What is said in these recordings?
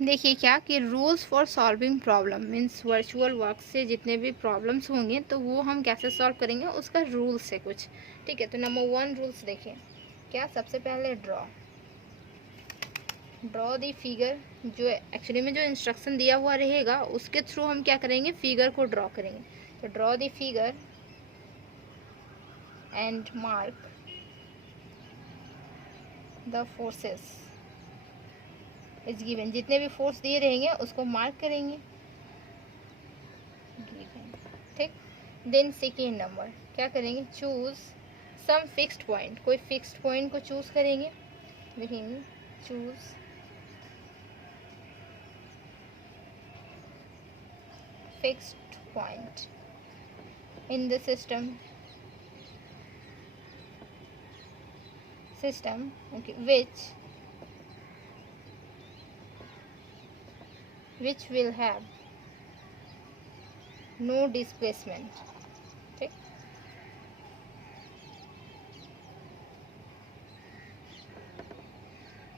देखिए क्या कि rules for solving problem means virtual work से जितने भी प्रॉब्लम्स होंगे तो वो हम कैसे सॉल्व करेंगे, उसका रूल्स है कुछ। ठीक है, तो नंबर 1 रूल्स देखिए क्या, सबसे पहले ड्रॉ दी फिगर। जो एक्चुअली में जो इंस्ट्रक्शन दिया हुआ रहेगा उसके थ्रू हम क्या करेंगे, फिगर को ड्रॉ करेंगे। तो draw the figure and mark the forces is given. जितने भी फोर्स दिए रहेंगे उसको मार्क करेंगे, गिवन। ठीक, देन सेकेंड नंबर क्या करेंगे, चूज सम फिक्स्ड पॉइंट। कोई फिक्स्ड पॉइंट को चूज करेंगे, देखेंगे choose fixed point in the system okay, which will have no displacement. ठीक,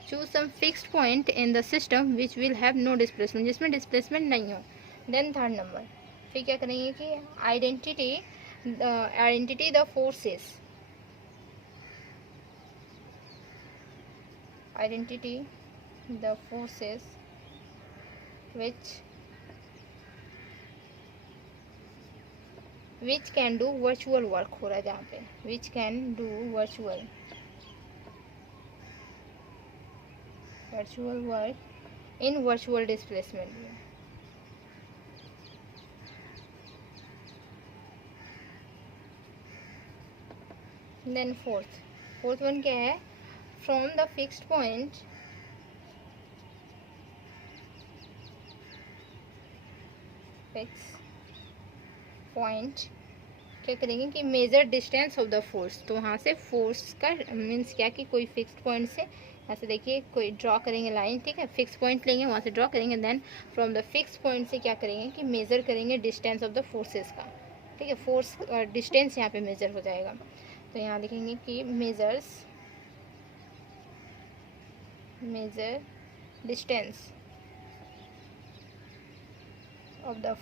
choose some fixed point in the system which will have no displacement, जिसमें displacement नहीं हो। Then third number फिर क्या करेंगे कि identity the forces, identity the forces which can do virtual work हो रहा है जहाँ पे, which can do virtual work in virtual displacement। Then fourth one क्या है, फ्रॉम द फिक्स्ड पॉइंट क्या करेंगे कि measure distance of the force. तो वहाँ से फोर्स का मीन्स क्या कि कोई फिक्स्ड पॉइंट से ऐसे देखिए कोई ड्रॉ करेंगे लाइन, ठीक है, फिक्स पॉइंट लेंगे वहाँ से ड्रॉ करेंगे, then from the fix point से क्या करेंगे कि मेजर करेंगे डिस्टेंस ऑफ द फोर्सेस का। ठीक है, फोर्स डिस्टेंस यहाँ पे मेजर हो जाएगा। तो यहाँ लिखेंगे कि measure distance of the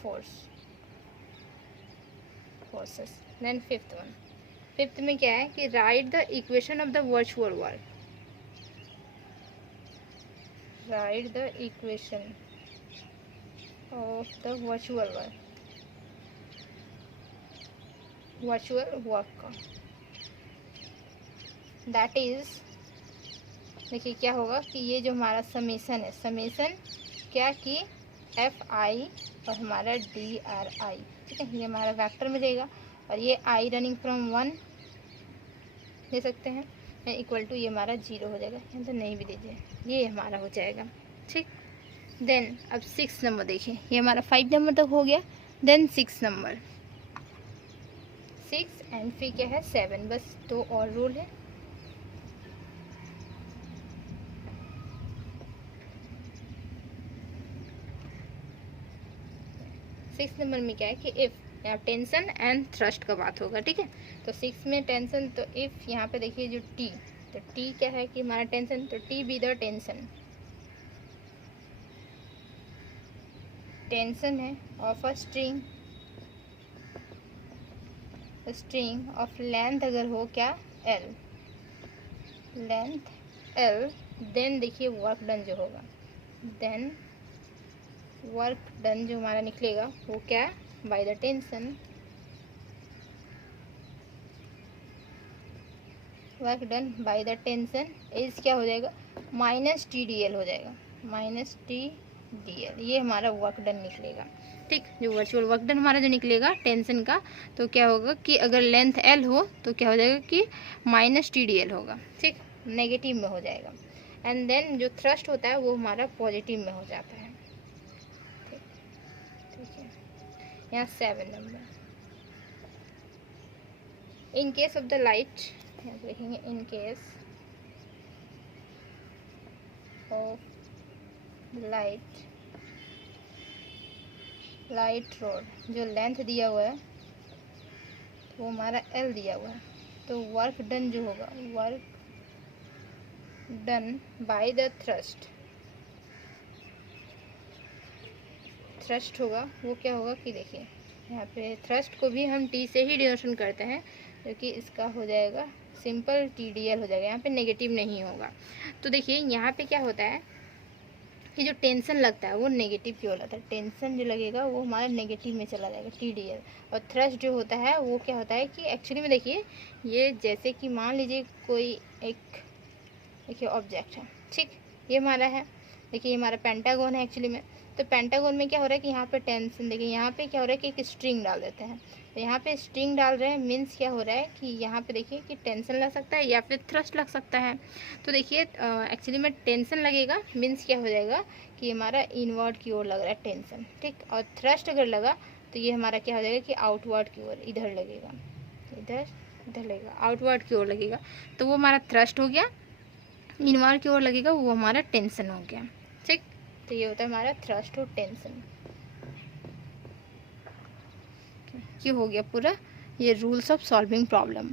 forces. Then fifth में क्या है कि write the equation of the virtual work, write the equation of the virtual work का, दैट इज, देखिए क्या होगा कि ये जो हमारा समेसन है, समेसन क्या कि FI और हमारा DRI। ठीक है, ये हमारा वेक्टर मिलेगा और ये I रनिंग फ्रॉम 1 दे सकते हैं, इक्वल टू ये हमारा 0 हो जाएगा, तो नहीं भी दीजिए, ये हमारा हो जाएगा। ठीक, देन अब 6 नंबर देखिए, ये हमारा 5 नंबर तक हो गया। देन 6 नंबर 6 एंड फिर क्या है 7, बस 2 और रूल है। सिक्स नंबर में क्या है कि इफ़, यहाँ टेंशन एंड थ्रस्ट का बात होगा। ठीक है, तो 6 में टेंशन, तो इफ़ यहाँ पे देखिए जो टी, तो टी क्या है कि हमारा टेंशन, तो टी बी द टेंशन है of a string of length अगर हो क्या L, लेंथ L, देन देखिए वर्क डन जो होगा, देन वर्क डन जो हमारा निकलेगा वो क्या, by the tension, work done by the tension is क्या हो जाएगा, माइनस TDL हो जाएगा, माइनस TDL, ये हमारा वर्क डन निकलेगा। ठीक, जो वर्चुअल वर्क डन हमारा जो निकलेगा टेंशन का, तो क्या होगा कि अगर लेंथ L हो तो क्या हो जाएगा कि माइनस TDL होगा। ठीक, नेगेटिव में हो जाएगा। एंड देन जो थ्रस्ट होता है वो हमारा पॉजिटिव में हो जाता है। ठीक है, यहाँ 7 number, in case of the light, यहाँ पे लिखेंगे in case of light road, जो लेंथ दिया हुआ है वो हमारा L दिया हुआ है, तो वर्क डन जो होगा, work done by the thrust thrust होगा वो क्या होगा कि देखिए यहाँ पे थ्रस्ट को भी हम टी से ही डिनोशन करते हैं, जो कि इसका हो जाएगा सिंपल TDL हो जाएगा, यहाँ पे नेगेटिव नहीं होगा। तो देखिए यहाँ पे क्या होता है कि जो टेंशन लगता है वो नेगेटिव की ओर लगता है, टेंशन जो लगेगा वो हमारा नेगेटिव में चला जाएगा TDL। और थ्रस्ट जो होता है वो क्या होता है कि एक्चुअली में देखिए ये जैसे कि मान लीजिए कोई एक देखिए ऑब्जेक्ट है, ठीक, ये हमारा है, देखिए ये हमारा पेंटागन है एक्चुअली में। तो पेंटागन में क्या हो रहा है कि यहाँ पे टेंशन, देखिए यहाँ पे क्या हो रहा है कि एक स्ट्रिंग डाल देते हैं। तो यहाँ पे स्ट्रिंग डाल रहे हैं मीन्स क्या हो रहा है कि यहाँ पे देखिए कि टेंशन लग सकता है या फिर थ्रस्ट लग सकता है। तो देखिए एक्चुअली में टेंशन लगेगा मीन्स क्या हो जाएगा कि हमारा इनवर्ड की ओर लग रहा है टेंशन, ठीक। और थ्रस्ट अगर लगा तो ये हमारा क्या हो जाएगा कि आउटवर्ड की ओर, इधर लगेगा, इधर लगेगा, आउटवर्ड की ओर लगेगा। तो वो हमारा थ्रस्ट हो गया। इनवर्ड की ओर लगेगा वो हमारा टेंशन हो गया, ठीक। तो ये होता है हमारा थ्रस्ट और टेंशन। ये हो गया पूरा ये रूल्स ऑफ सॉल्विंग प्रॉब्लम।